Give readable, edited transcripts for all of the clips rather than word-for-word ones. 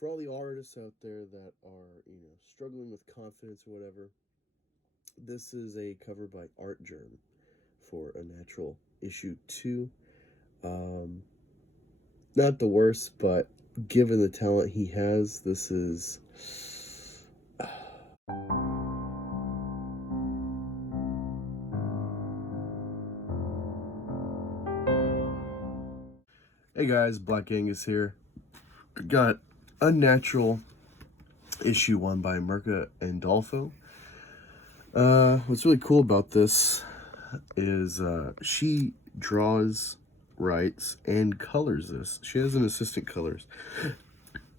For all the artists out there that are, struggling with confidence or whatever, this is a cover by Art Germ for Unnatural issue 2. Um, Not the worst, but given the talent he has, this is. Hey guys, Black Angus here. Got Unnatural issue 1 by Mirka Andolfo. What's really cool about this is she draws, writes, and colors this. She has an assistant colors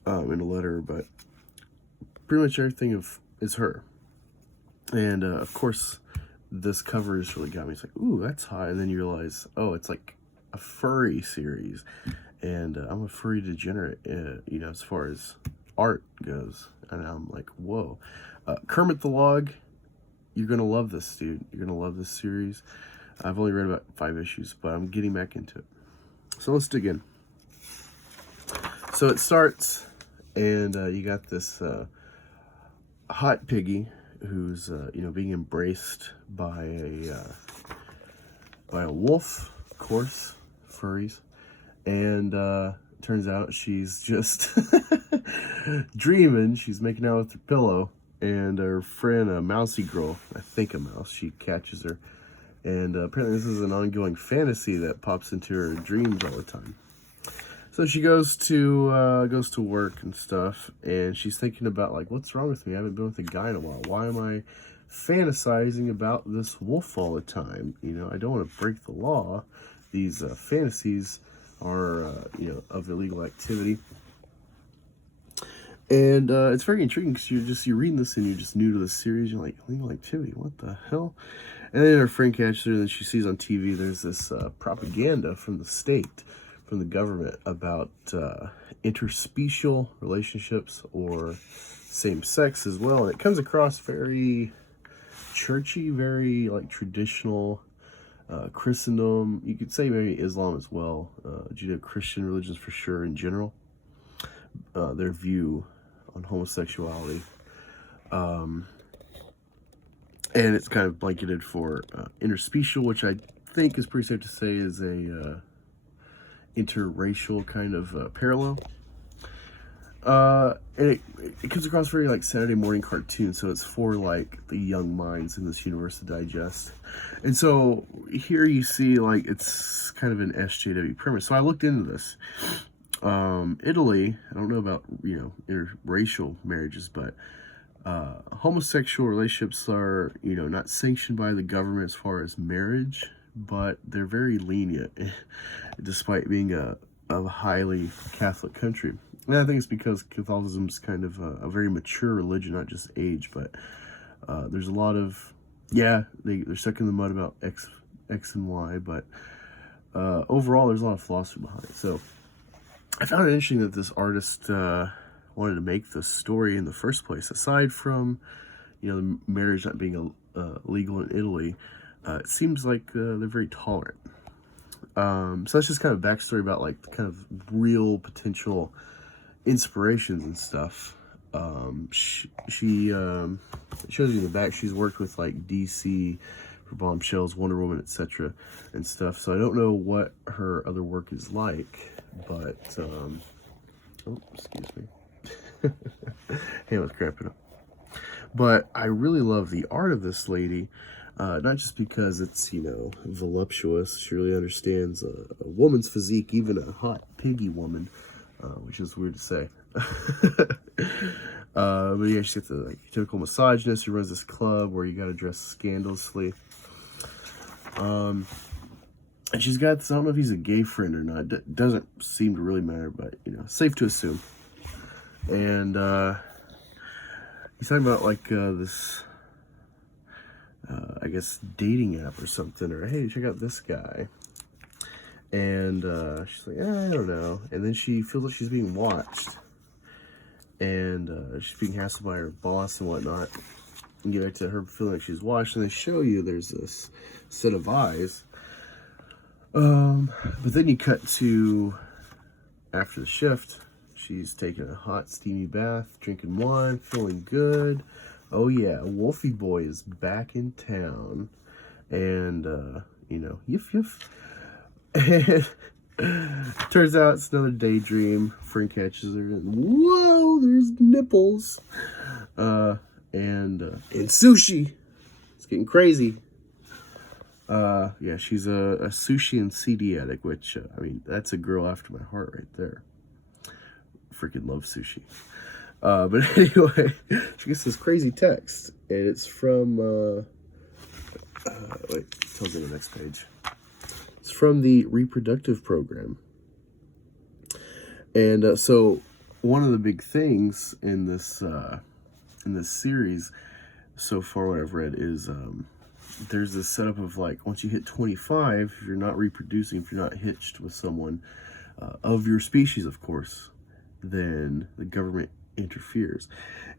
in a letter, but pretty much everything is her. And of course, this cover has really got me. It's like, ooh, that's hot. And then you realize, oh, it's like a furry series. And I'm a furry degenerate, as far as art goes. And I'm like, whoa. Kermit the Log, you're going to love this, dude. You're going to love this series. I've only read about 5 issues, but I'm getting back into it. So let's dig in. So it starts, and you got this hot piggy who's, being embraced by a wolf, of course, furries. And turns out she's just dreaming. She's making out with her pillow, and her friend, a mousy girl, I think a mouse, she catches her. And apparently this is an ongoing fantasy that pops into her dreams all the time. So she goes to work and stuff, and she's thinking about, like, what's wrong with me? I haven't been with a guy in a while. Why am I fantasizing about this wolf all the time? I don't want to break the law. These fantasies are, of illegal activity. And it's very intriguing because you're reading this and you're just new to the series. You're like, illegal activity, what the hell? And then her friend catches her, and then she sees on TV there's this propaganda from the state, from the government, about interspecial relationships or same sex as well. And it comes across very churchy, very like traditional. Christendom, you could say maybe Islam as well, Judeo-Christian religions for sure in general, their view on homosexuality. And it's kind of blanketed for interspecial, which I think is pretty safe to say is a interracial kind of parallel. And it comes across very like Saturday morning cartoon, so it's for like the young minds in this universe to digest. And so here you see like it's kind of an SJW premise. So I looked into this. Italy, I don't know about interracial marriages, but homosexual relationships are not sanctioned by the government as far as marriage, but they're very lenient, despite being a highly Catholic country. And I think it's because Catholicism is kind of a very mature religion, not just age, but there's a lot of, they're stuck in the mud about X and Y, but overall there's a lot of philosophy behind it. So I found it interesting that this artist wanted to make this story in the first place. Aside from, the marriage not being legal in Italy, it seems like they're very tolerant. So that's just kind of backstory about like kind of real potential inspirations and stuff. She shows you in the back she's worked with like DC for Bombshells, Wonder Woman, etc. and stuff. So I don't know what her other work is like, but excuse me. Hand was cramping up. But I really love the art of this lady. Not just because it's, voluptuous. She really understands a woman's physique, even a hot piggy woman, which is weird to say. But yeah, she's the like typical misogynist who runs this club where you gotta dress scandalously. And she's got this, I don't know if he's a gay friend or not. Doesn't seem to really matter, but safe to assume. And he's talking about like this, I guess, dating app or something, or hey, check out this guy. And she's like, I don't know. And then she feels like she's being watched, and she's being hassled by her boss and whatnot. And get back to her feeling like she's watched, and they show you there's this set of eyes. But then you cut to after the shift. She's taking a hot, steamy bath, drinking wine, feeling good. Oh yeah, Wolfie Boy is back in town. And, you know, yiff yiff. Turns out it's another daydream. Frank catches her and, whoa, there's nipples. And sushi. It's getting crazy. Yeah, she's a sushi and CD addict, which, I mean, that's a girl after my heart right there. Freaking love sushi. But anyway, she gets this crazy text, and it's from, wait, it tells me the next page. It's from the reproductive program. And so one of the big things in this series so far, what I've read, is there's this setup of like, once you hit 25, if you're not reproducing, if you're not hitched with someone of your species, of course, then the government interferes.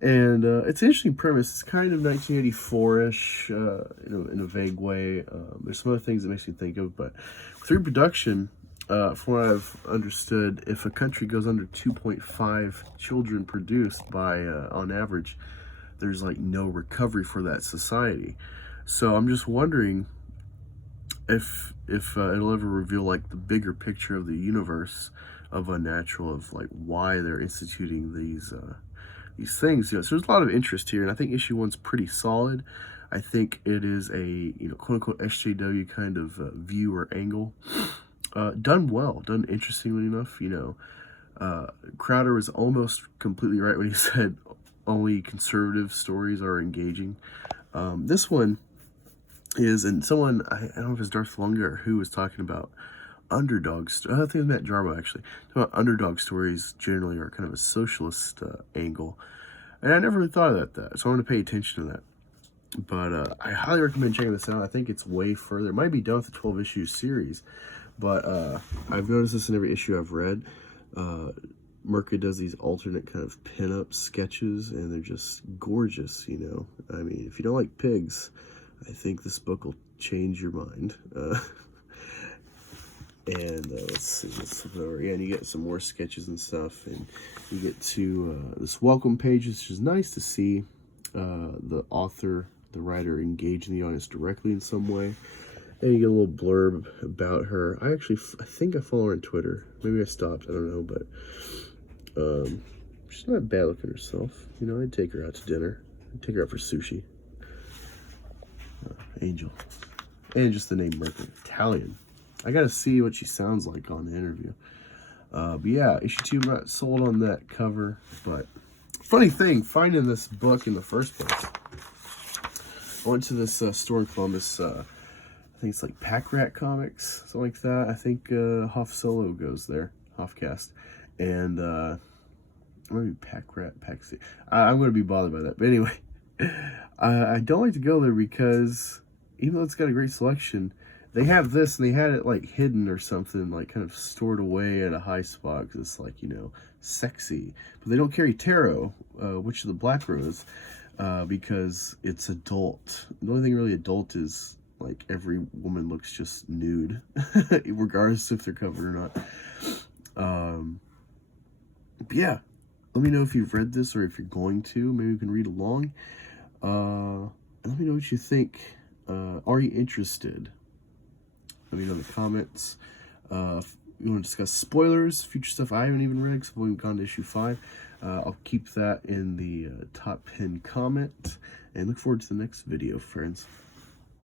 And it's an interesting premise. It's kind of 1984-ish, in a vague way. There's some other things it makes me think of, but with reproduction, from what I've understood, if a country goes under 2.5 children produced by, on average, there's like no recovery for that society. So I'm just wondering if it'll ever reveal like the bigger picture of the universe of Unnatural, of like why they're instituting these things. You know, so there's a lot of interest here, and I think issue 1's pretty solid. I think it is a, quote unquote SJW kind of view or angle. Done well, done interestingly enough. Crowder was almost completely right when he said only conservative stories are engaging. This one is, and someone, I don't know if it's Darth Lunga or who, was talking about underdogs. I think it was Matt Jarbo, actually. Talking about underdog stories generally are kind of a socialist angle. And I never really thought of that, so I'm going to pay attention to that. But I highly recommend checking this out. I think it's way further. It might be done with the 12-issue series, but I've noticed this in every issue I've read. Mirka does these alternate kind of pin-up sketches, and they're just gorgeous, I mean, if you don't like pigs, I think this book will change your mind. And let's see, let's flip it over. Yeah, and you get some more sketches and stuff, and you get to this welcome page, which is nice to see the author, the writer, engaging the audience directly in some way. And you get a little blurb about her. I think I follow her on Twitter. Maybe I stopped, I don't know, but she's not bad looking herself. I'd take her out to dinner. I'd take her out for sushi. Angel. And just the name Mirka. Italian. I gotta see what she sounds like on the interview. But yeah, issue 2, I'm not sold on that cover. But funny thing, finding this book in the first place. I went to this store in Columbus. I think it's like Pack Rat Comics, something like that. I think Hoff Solo goes there, Hoffcast. And maybe Pack Rat, Pack C. I'm going to be bothered by that. But anyway, I don't like to go there because even though it's got a great selection, they have this and they had it like hidden or something, like kind of stored away at a high spot because it's like, sexy. But they don't carry tarot, Witch of the Black Rose, because it's adult. The only thing really adult is like every woman looks just nude, regardless if they're covered or not. But yeah, let me know if you've read this or if you're going to. Maybe you can read along. And let me know what you think. Are you interested? Let me know in the comments. If you want to discuss spoilers, future stuff I haven't even read because I've only gone to issue 5. I'll keep that in the top pinned comment. And look forward to the next video, friends.